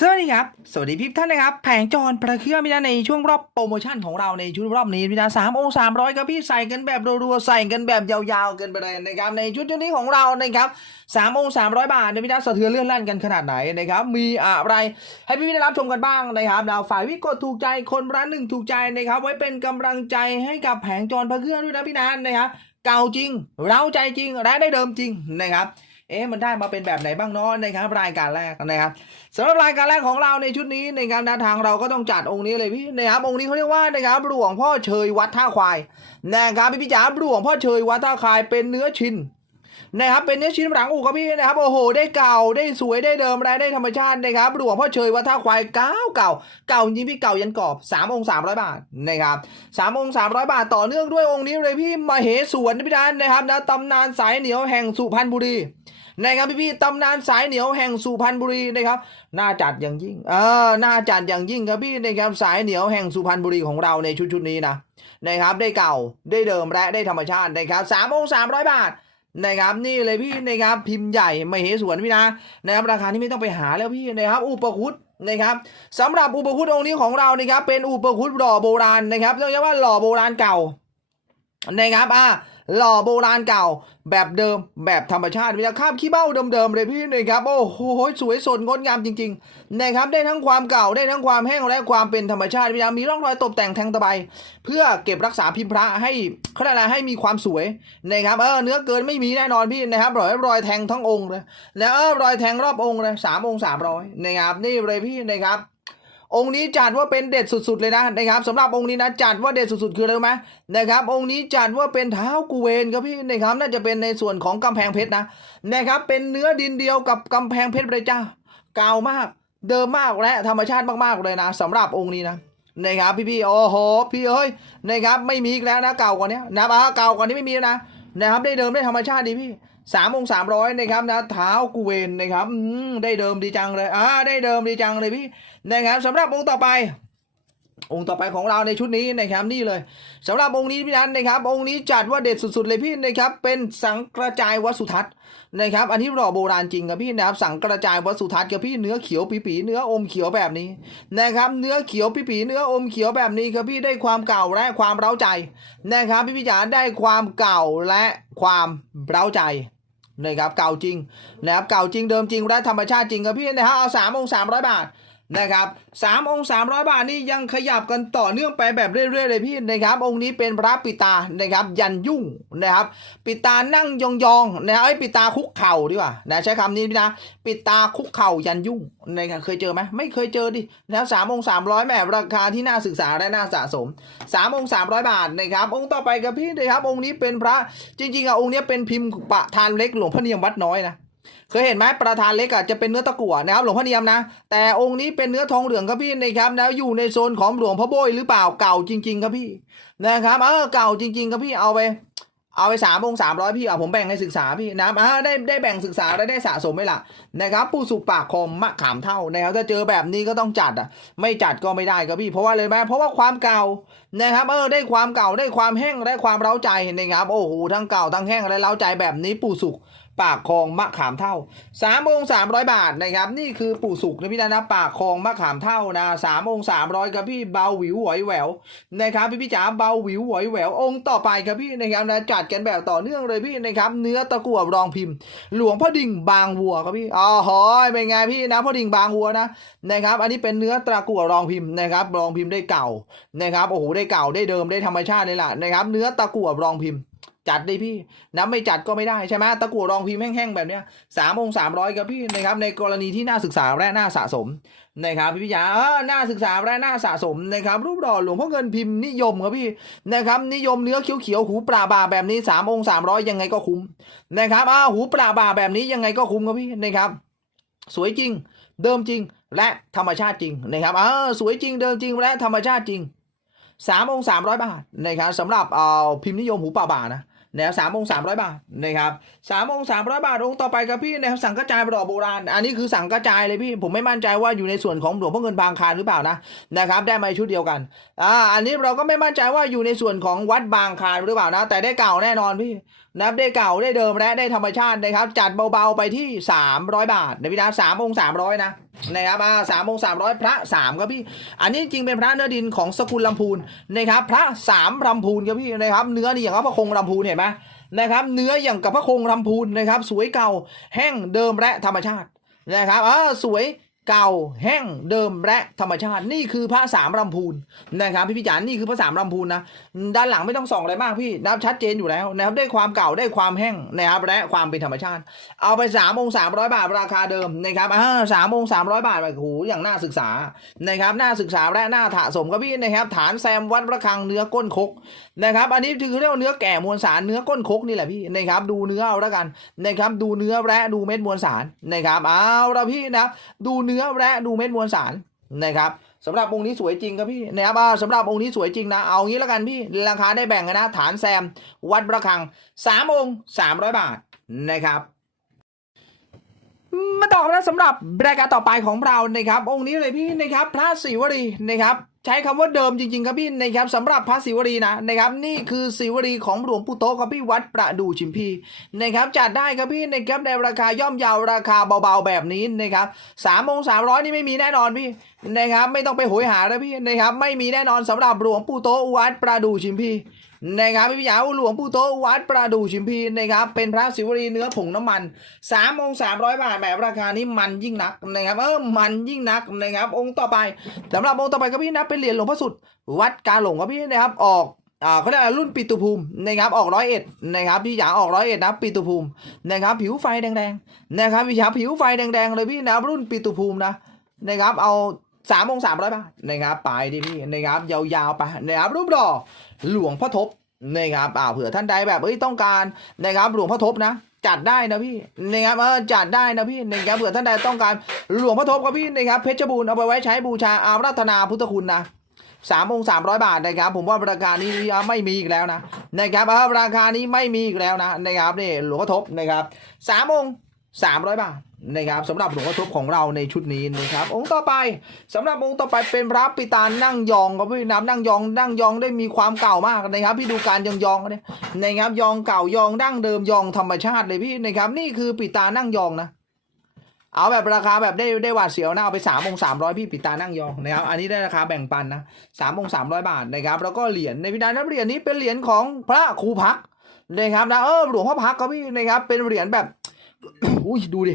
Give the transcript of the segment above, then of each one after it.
สวัสดีครับ สวัสดีพี่ท่านนะครับ แผงจรประเครื่องพี่นะในช่วงรอบโปรโมชั่นของเราในชุดรอบนี้พี่นะสามองสามร้อยครับพี่ใส่กันแบบรัวๆใส่กันแบบยาวๆกันไปเลยนะครับในชุดชุดนี้ของเรานะครับสามองสามร้อยบาทในพี่นะสะเทือนเลื่อนลั่นกันขนาดไหนนะครับมีอะไรให้พี่ๆได้รับชมกันบ้างนะครับดาวฝ่ายวิกดถูกใจคนร้านหนึ่งถูกใจนะครับไว้เป็นกำลังใจให้กับแผงจรประเครื่องด้วยนะพี่นันนะครับเก่าจริงเราใจจริงและได้เดิมจริงนะครับ เอ๊ะมันได้มาเป็นแบบไหนบ้างเนาะนะครับรายการแรกนะครับสำหรับรายการแรกของเราในชุดนี้ในการเดินทางเราก็ต้องจัดองค์นี้เลยพี่นะครับองค์นี้เขาเรียกว่านะครับหลวงพ่อเชยวัดท่าควายนะครับพี่พี่จ๋าหลวงพ่อเชยวัดท่าควายเป็นเนื้อชิน นะครับเป็นเนื้อชิ้นหลังอู่ครับพี่นะครับโอ้โห ได้เก่าได้สวยได้เดิมและได้ธรรมชาตินะครับหลวงพ่อเชยวัดท่าควายเก่าเก่าเก่าจริงพี่เก่ายันกรอบ3องค์300 บาทนะครับ3องค์300 บาทต่อเนื่องด้วยองค์นี้เลยพี่มาเหสวนพี่ดานนะครับนะตำนานสายเหนียวแห่งสุพรรณบุรีนะครับพี่ๆตำนานสายเหนียวแห่งสุพรรณบุรีนะครับน่าจัดอย่างยิ่งเออน่าจัดอย่างยิ่งครับพี่นะครับสายเหนียวแห่งสุพรรณบุรีของเราในชุดชุดนี้นะนะครับได้เก่าได้เดิมและได้ธรรมชาตินะครับสามองสามร้อยบาท นะครับนี่เลยพี่นะครับพิมพ์ใหญ่ไม่เหสวนพี่นะนะครับราคาที่ไม่ต้องไปหาแล้วพี่นะครับ อุปคุตนะครับสำหรับอุปคุตองค์นี้ของเรานะครับเป็นอุปคุตหล่อโบราณนะครับเรียกว่าหล่อโบราณเก่านะครับอะ หล่อโบราณเก่า แบบเดิมแบบธรรมชาติมีแต่คราบขี้เบ้าเดิมๆเลยพี่นะครับโอ้โหสวยสดงดงามจริงๆนะครับได้ทั้งความเก่าได้ทั้งความแห้งและความเป็นธรรมชาติพี่นะมีร่องรอยตกแต่งแทงตะไบเพื่อเก็บรักษาพิมพ์พระให้เขาเรียกอะไรให้มีความสวยนะครับเออเนื้อเกินไม่มีแน่นอนพี่นะครับรอยรอยแทงทั้งองค์เลยแล้วเออรอยแทงรอบองค์เลยสามองค์สามร้อยนะครับนี่เลยพี่นะครับ องค์นี้จัดว่าเป็นเด็ดสุด ๆ เลยนะนะครับสำหรับองค์นี้นะจัดว่าเด็ดสุด ๆ คืออะไรรู้ไหมนะครับ องค์นี้จัดว่าเป็นเท้ากูเวนครับพี่นะครับ น่าจะเป็นในส่วนของกำแพงเพชรนะนะครับ เป็นเนื้อดินเดียวกับกำแพงเพชรเลยจ้าเก่ามากเดิมมากและธรรมชาติมากๆเลยนะสำหรับองค์นี้นะนะครับพี่ๆโอ้โหพี่เอ้ยนะครับไม่มีอีกแล้วนะเก่ากว่านี้นะอะเก่ากว่านี้ไม่มีแล้วนะ นะครับได้เดิมได้ธรรมชาติดีพี่สามองสามร้อยนะครับนะเท้ากูเวนนะครับได้เดิมดีจังเลยอ่าได้เดิมดีจังเลยพี่นะครับสำหรับองค์ต่อไป องค์ต่อไปของเราในชุดนี้นะครับนี่เลยสำหรับองค์นี้พี่นันนะครับ องค์นี้จัดว่าเด็ดสุดๆเลยพี่นะครับ เป็นสังกระจายวัสุทัศน์นะครับ อันนี้หล่อโบราณจริงครับพี่นะครับ สังกระจายวัสุทัศน์กับพี่เนื้อเขียวปีๆเนื้ออมเขียวแบบนี้นะครับ เนื้อเขียวปีๆเนื้ออมเขียวแบบนี้ครับพี่ได้ความเก่าและความเร้าใจนะครับ พี่พี่จ๋าได้ความเก่าและความเร้าใจนะครับเก่าจริงนะครับเก่าจริงเดิมจริงและธรรมชาติจริงครับพี่นะครับเอาสามองสามร้อยบาท นะครับสามองสามร้อยบาทนี่ยังขยับกันต่อเนื่องไปแบบเรื่อยๆเลยพี่นะครับองค์นี้เป็นพระปิตานะครับยันยุ่งนะครับปิตานั่งยองๆนะไอ้ปิตาคุกเข่าดีกว่านะใช้คำนี้พี่นะปิตาคุกเข่ายันยุ่งนะครับเคยเจอไหมไม่เคยเจอดินะครับสามองสามร้อยแหมราคาที่น่าศึกษาและน่าสะสมสามองสามร้อยบาทนะครับองค์ต่อไปครับพี่นะครับองค์นี้เป็นพระจริงๆอะองค์นี้เป็นพิมพ์ประธานเล็กหลวงพ่อเนียมวัดน้อยนะ เคยเห็นไหมประธานเล็กอะจะเป็นเนื้อตะกั่วนะครับหลวงพ่อเนียมนะ แต่องค์นี้เป็นเนื้อทองเหลืองครับพี่นะครับแล้วอยู่ในโซนของหลวงพ่อโบยหรือเปล่าเก่าจริง ๆ ครับพี่นะครับเออเก่าจริง ๆ ครับพี่เอาไปเอาไปสามองสามร้อยพี่เอาผมแบ่งให้ศึกษาพี่นะอ่าได้ได้แบ่งศึกษาและได้สะสมไหมล่ะนะครับผู้สุปากคมมะขามเท่านะครับถ้าเจอแบบนี้ก็ต้องจัดอะ ไม่จัดก็ไม่ได้ครับพี่ เพราะว่าเลยไหมเพราะว่าความเก่านะครับเออได้ความเก่าได้ความแห้งได้ความเร้าใจนะครับโอ้โหทั้งเก่าทั้งแห้งและเร้าใจแบบนี้ปู่สุก ปากคลองมะขามเท่าสามองสามร้อยบาทนะครับ นี่คือปู่สุกนะพี่นะนะปากคลองมะขามเท่านะสามองสามร้อยครับพี่เบาหวิวหวแหววนะครับพี่พี่จ๋าเบาหวิวหวแหววองค์ต่อไปครับพี่นะครับนะจัดกันแบบต่อเนื่องเลยพี่นะครับ เนื้อตะกั่วรองพิมพ์ หลวงพ่อดิ่งบางวัวครับพี่อ๋อหอยเป็นไงพี่นะพ่อดิ่งบางวัวนะนะครับ อันนี้เป็นเนื้อตะกั่วรองพิมพ์นะครับรองพิมพ์ได้เก่านะครับโอ้โหได้เก่าได้เดิมได้ธรรมชาติเลยล่ะนะครับ เนื้อตะกั่วรองพิมพ์ จัดดิพี่นะไม่จัดก็ไม่ได้ใช่ไหมตะกั่วรองพิมพ์แห้งๆแบบเนี้ยสามองสามร้อยครับพี่นะครับในกรณีที่น่าศึกษาและน่าสะสมนะครับพี่พิยาเออน่าศึกษาและน่าสะสมนะครับรูปหล่อหลวงพ่อเงินพิมพ์นิยมครับพี่นะครับนิยมเนื้อเขียวๆหูปลาบาแบบนี้สามองสามร้อยยังไงก็คุ้มนะครับอ้าหูปลาบาแบบนี้ยังไงก็คุ้มครับพี่นะครับสวยจริงเดิมจริงและธรรมชาติจริงนะครับเออสวยจริงเดิมจริงและธรรมชาติจริงสามองสามร้อยบาทนะครับสำหรับเอ่อพิมพ์นิยมหูปลาบานะ นะครับสามองสามร้อยบาทนะครับสามองสามร้อยบาทองค์ต่อไปครับพี่นะครับสังกระจายประดอกโบราณ อันนี้คือสังกระจายเลยพี่ผมไม่มั่นใจว่าอยู่ในส่วนของหลวงพ่อเงินบางคานหรือเปล่านะนะครับได้มาชุดเดียวกันอ่าอันนี้เราก็ไม่มั่นใจว่าอยู่ในส่วนของวัดบางคานหรือเปล่านะ แต่ได้เก่าแน่นอนพี่นะับได้เก่าได้เดิมและได้ธรรมชาตินะครับ จัดเบาๆไปที่ 300 บาทนะพี่นะสามองค์สามร้อยนะ นะครับอ่าสามองสามร้อยพระสามครับพี่ อันนี้จริงเป็นพระเนื้อดินของสกุลลำพูนนะครับ พระสามลำพูนครับพี่นะครับ เนื้อนี่อย่างพระคงลำพูนเห็นไหมนะครับ เนื้ออย่างกับพระคงลำพูนนะครับ สวยเก่าแห้งเดิมและธรรมชาตินะครับอ่าสวย เก่าแห้งเดิมและธรรมชาตินี่คือพระสามลำพูนนะครับพี่พิจารณ์นี่คือพระสามลำพูนนะด้านหลังไม่ต้องส่องอะไรมากพี่นะครับชัดเจนอยู่แล้วนะครับได้ความเก่าได้ความแห้งนะครับและความเป็นธรรมชาติ เอาไปสามองสามร้อยบาทราคาเดิมนะครับอ่าสามองสามร้อยบาทแบบโอ้โหอย่างน่าศึกษานะครับน่าศึกษาและน่าถะสมครับพี่นะครับฐานแซมวัดระฆังเนื้อก้นคกนะครับอันนี้คือเรียกว่าเนื้อแก่มวลสารเนื้อก้นคกนี่แหละพี่นะครับดูเนื้อเอาแล้วกันนะครับดูเนื้อและดูเม็ดมวลสารนะครับเอาละพี่นะดูเนื้อื้อและดูเม็ดมวลสารนะครับสำหรับองค์นี้สวยจริงครับพี่นะครับสำหรับองค์นี้สวยจริงนะ เอางี้แล้วกันพี่ ราคาได้แบ่งกันนะ ฐานแซม วัดประคังสามองค์สามร้อยบาทนะครับมาต่อแล้วสำหรับรายการต่อไปของเรานะครับ องค์นี้เลยพี่นะครับ พระศิวรีนะครับ ใช้คำว่าเดิมจริง ๆ ครับพี่นะครับสำหรับพระศิวรีนะนะครับ นี่คือศิวรีของหลวงปู่โตครับพี่วัดประดูชิมพีนะครับจัดได้ครับพี่นะครับในราคาย่อมเยาวราคาเบาๆแบบนี้นะครับสามองสามร้อยนี่ไม่มีแน่นอนพี่นะครับ ไม่ต้องไปโหยหาแล้วพี่นะครับ ไม่มีแน่นอนสำหรับหลวงปู่โตวัดประดูชิมพี นะครับพี่พิยาวหลวงปู่โตวัดประดูชิมพีนะครับเป็นพระศิวรีเนื้อผงน้ำมันสามองสามร้อยบาทแบบราคานี้มันยิ่งนักนะครับเออมันยิ่งนักนะครับองค์ต่อไปสำหรับองค์ต่อไปก็พี่นะเป็นเหรียญหลวงพ่อสุด วัดกาหลงครับพี่นะครับออกอ่าเขาเรียกรุ่นปิตุภูมินะครับออกร้อยเอ็ดนะครับพี่หยาออกร้อยเอ็ดนะปิตุภูมินะครับผิวไฟแดงๆนะครับพี่หยาผิวไฟแดงๆเลยพี่นะรุ่นปิตุภูมินะนะครับเอา สามองสามร้อยบาทนะครับไปดิพี่นะครับยาวๆไปนะครับรูปหล่อหลวงพ่อทบนะครับอ่าเผื่อท่านใดแบบเอ้ยต้องการนะครับหลวงพ่อทบนะจัดได้นะพี่นะครับเออจัดได้นะพี่นะครับเผื่อท่านใดต้องการหลวงพ่อทบครับพี่นะครับเพชรบูรณ์เอาไปไว้ใช้บูชาอาราธนาพุทธคุณนะสามองสามร้อยบาทนะครับผมว่าราคานี้ไม่มีอีกแล้วนะนะครับเออราคานี้ไม่มีอีกแล้วนะนะครับนี่หลวงพ่อทบนะครับสามอง สามร้อยบาทนะครับสำหรับหลวงพ่อทบของเราในชุดนี้นะครับ องค์ต่อไปสำหรับองค์ต่อไปเป็นพระปิตานั่งยองครับพี่น้ำนั่งยองนั่งยองได้มีความเก่ามากนะครับ พี่ดูการยองยองเนี่ยนะครับยองเก่ายองดั้งเดิมยองธรรมชาติเลยพี่นะครับ นี่คือปิตานั่งยองนะเอาแบบราคาแบบได้ได้หวาดเสียวนะเอาไปสามองสามร้อยพี่ปิตานั่งยองนะครับอันนี้ได้ราคาแบ่งปันนะสามองสามร้อยบาทนะครับแล้วก็เหรียญในพิดานนั้นเหรียญนี้เป็นเหรียญของพระครูพักนะครับนะเออหลวงพ่อพักครับพี่นะครับเป็นเหรียญแบบ อุ้ยดูดิ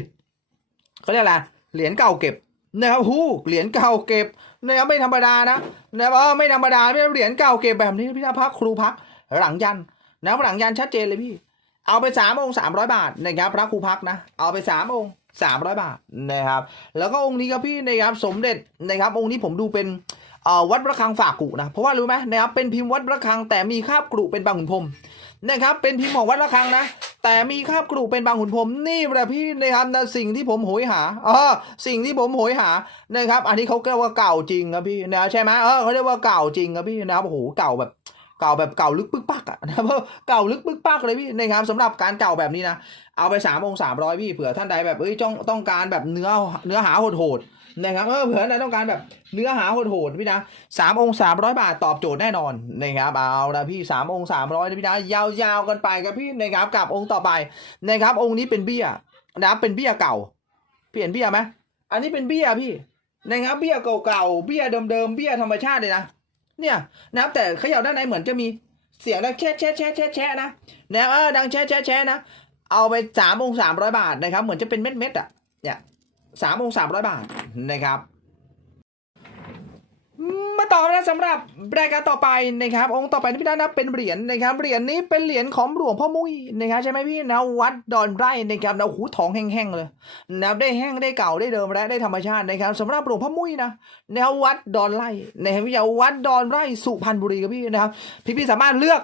เขาเรียกอะไรเหรียญเก่าเก็บนะครับหูเหรียญเก่าเก็บนะครับไม่ธรรมดานะนะครับไม่ธรรมดาไม่เหรียญเก่าเก็บแบบนี้พี่นะพระครูพักหลังยันนะหลังยันชัดเจนเลยพี่ เอาไปสามองค์สามร้อยบาทนะครับพระครูพักนะ เอาไปสามองค์สามร้อยบาทนะครับ แล้วก็องค์นี้ครับพี่นะครับสมเด็จนะครับ องค์นี้ผมดูเป็นวัดพระฆังฝากกุนะเพราะว่ารู้ไหมนะครับเป็นพิมพ์วัดพระฆังแต่มีคาบกรุเป็นบางขุนพรม นะครับเป็นพิมพ์ของวัดระฆังนะ แต่มีคาบกรุเป็นบางขุนพรมนี่แหละพี่นะครับนะสิ่งที่ผมโหยหาเออสิ่งที่ผมโหยหานะครับ อันนี้เขาเรียกว่าเก่าจริงครับพี่นะใช่ไหมเออเขาเรียกว่าเก่าจริงครับพี่นะครับโอ้โหเก่าแบบเก่าแบบเก่าลึกปึกปักอะนะครับเก่าลึกปึกปักเลยพี่นะครับสำหรับการเก่าแบบนี้นะเอาไปสามองสามร้อยพี่เผื่อท่านใดแบบเอ้ยจ้องต้องการแบบเนื้อเนื้อหาโหดๆ นะครับเออเผื่อท่านต้องการแบบเนื้อหาโหดๆพี่นะสามองสามร้อยบาทตอบโจทย์แน่นอนนะครับเอาละพี่สามองสามร้อยนะพี่นะยาวๆกันไปครับพี่นะครับกับองค์ต่อไปนะครับองค์นี้เป็นเบี้ยนะเป็นเบี้ยเก่าพี่เห็นเบี้ยไหมอันนี้เป็นเบี้ยพี่นะครับเบี้ยเก่าๆเบี้ยเดิมๆเบี้ยธรรมชาติเลยนะเนี่ยนะครับแต่เขย่าด้านในเหมือนจะมีเสียงดังแช่แช่แช่แช่แช่นะนะเออดังแช่แช่แช่นะเอาไปสามองสามร้อยบาทนะครับเหมือนจะเป็นเม็ดเม็ดๆอะเนี่ย สามองสามร้อยบาทนะครับ มาต่อนะสำหรับรายการต่อไปนะครับ องค์ต่อไปที่พี่ด้านนะเป็นเหรียญนะครับเหรียญนี้เป็นเหรียญของหลวงพ่อมุ้ยนะครับใช่ไหมพี่นะวัดดอนไร่นะครับนะโอ้โหทองแห้งๆเลยนะได้แห้งได้เก่าได้เดิมและได้ธรรมชาตินะครับสำหรับหลวงพ่อมุ้ยนะนววัดดอนไร่นะครับพี่ยาวัดดอนไร่สุพรรณบุรีครับพี่นะครับพี่พี่ๆสามารถเลือก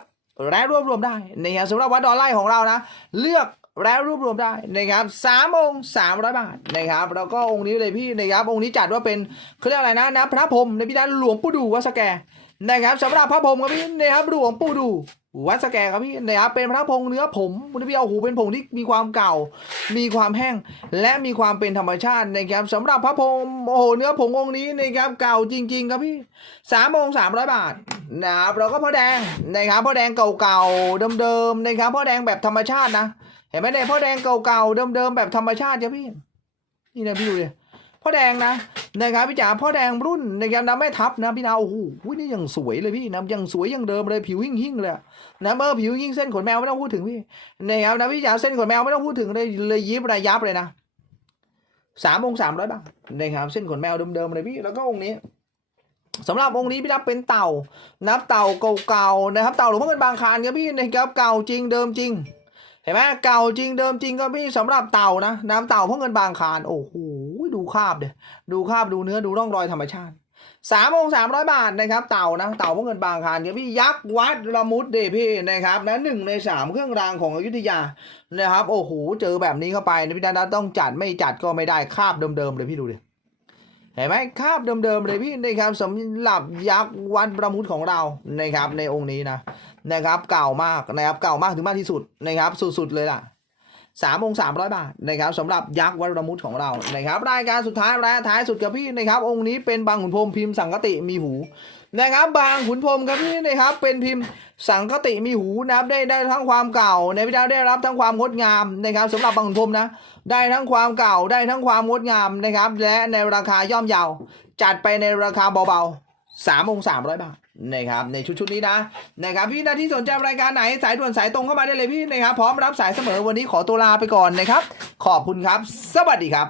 และรวบรวมได้นะครับสำหรับวัดดอนไร่ของเรานะ เลือก และรวบรวมได้นะครับสามองค์สามร้อยบาทนะครับ แล้วก็องค์นี้เลยพี่นะครับ องค์นี้จัดว่าเป็นเขาเรียกอะไรนะนะพระพรมในพิธีหลวงปู่ดูวัดสแกนะครับสำหรับพระพรมครับพี่นะครับหลวงปู่ดูวัดสแกครับพี่นะครับเป็นพระพรมเนื้อผมคุณพี่เอาหูเป็นผงที่มีความเก่า มีความแห้งและมีความเป็นธรรมชาตินะครับสำหรับพระพรมโอ้โหเนื้อผงองค์นี้นะครับเก่าจริง ๆ ครับพี่สามองค์สามร้อยบาทนะครับเราก็พ่อแดงนะครับพ่อแดงเก่าๆเดิมๆนะครับพ่อแดงแบบธรรมชาตินะ เห็นไหมเนี่ยพ่อแดงเก่าๆเดิมๆแบบธรรมชาติจ้ะพี่ นี่นะพี่ดูดิพ่อแดงนะนะครับพี่จ๋าพ่อแดงรุ่นนะครับนะแม่ทัพนะพี่นาโอ้โหนี่ยังสวยเลยพี่นะยังสวยยังเดิมเลยผิวหิ่งหิ่งๆเลยนะเมื่อผิวหิ่งเส้นขนแมวไม่ต้องพูดถึงพี่นะครับนะพี่จ๋าเส้นขนแมวไม่ต้องพูดถึงเลยเลยยิบระยับเลยนะสามองค์สามร้อยบาทนะครับเส้นขนแมวเดิมๆเลยพี่แล้วก็องค์นี้สำหรับองค์นี้พี่นับเป็นเต่านับเต่าเก่าๆนะครับ เต่าหลวงพ่อเงินบางคานครับพี่นะครับเก่าจริงเดิมจริง ห็นไหมเก่าจริงเดิมจริงก็พี่สำหรับเต่านะน้ำเต่าพ่อเงินบางคานโอ้โหดูคาบเดี๋ยดูคาบดูเนื้อดูร่องรอยธรรมชาติสามองสามร้อยบาทนะครับเต่านะเต่าพ่อเงินบางคานครับพี่ยักษ์วัดละมุดเดพี่นะครับนะหนึ่งในสามเครื่องรางของอยุธยานะครับโอ้โหเจอแบบนี้เข้าไปนะพี่นัทต้องจัดไม่จัดก็ไม่ได้คาบเดิมๆเลยพี่ดูดิเห็นไหมคาบเดิมๆเลยพี่นะครับสำหรับยักษ์วัดประมุขของเรานะครับในองค์นี้นะ นะครับเก่ามากนะครับเก่ามากถึงมากที่สุดนะครับสุดๆเลยล่ะสามองค์สามร้อยบาทนะครับสำหรับยักษ์วรมุขของเรานะครับรายการสุดท้ายและท้ายสุดกับพี่นะครับองค์นี้เป็นบางขุนพรมพิมพ์สังกติมีหูนะครับบางขุนพรมครับพี่นะครับเป็นพิมพ์สังกติมีหูนะครับได้ได้ทั้งความเก่าในพิดาได้รับทั้งความงดงามนะครับสำหรับบางขุนพรมนะได้ทั้งความเก่าได้ทั้งความงดงามนะครับและในราคาย่อมเยาจัดไปในราคาเบาๆสามองสามร้อยบาท นะครับในชุดชุดๆนี้นะนะครับพี่นาที่สนใจรายการไหนสายด่วนสายตรงเข้ามาได้เลยพี่นะครับพร้อมรับสายเสมอวันนี้ขอตัวลาไปก่อนนะครับ ขอบคุณครับ สวัสดีครับ